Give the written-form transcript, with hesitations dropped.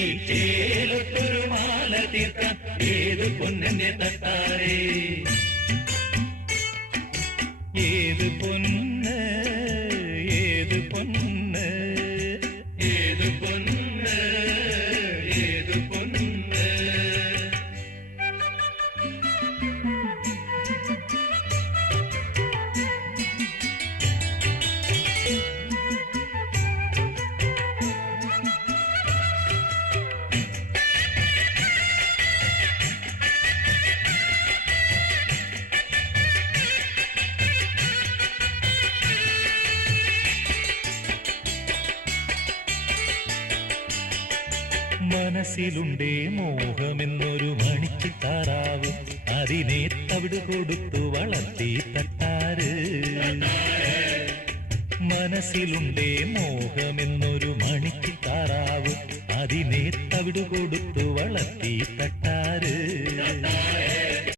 ഈ ചേലത്തൊരു മാല തീർക്കാൻ ഏത് പൊന്നെ തട്ടാരേ ഏത് പൊന്ന് ഏത് പൊന്ന് ഏത് പൊന്ന് ഏത് പൊന്ന് മനസ്സിലുണ്ടേ മോഹമെന്നൊരു മണിച്ചിത്താറാവ് അതിനെ തവിട് കൊടുത്തു വളർത്തി തട്ടാര് മനസ്സിലുണ്ടേ മോഹമെന്നൊരു മണിച്ചിത്താറാവ് അതിനെ തവിട് കൊടുത്തു വളർത്തി തട്ടാര്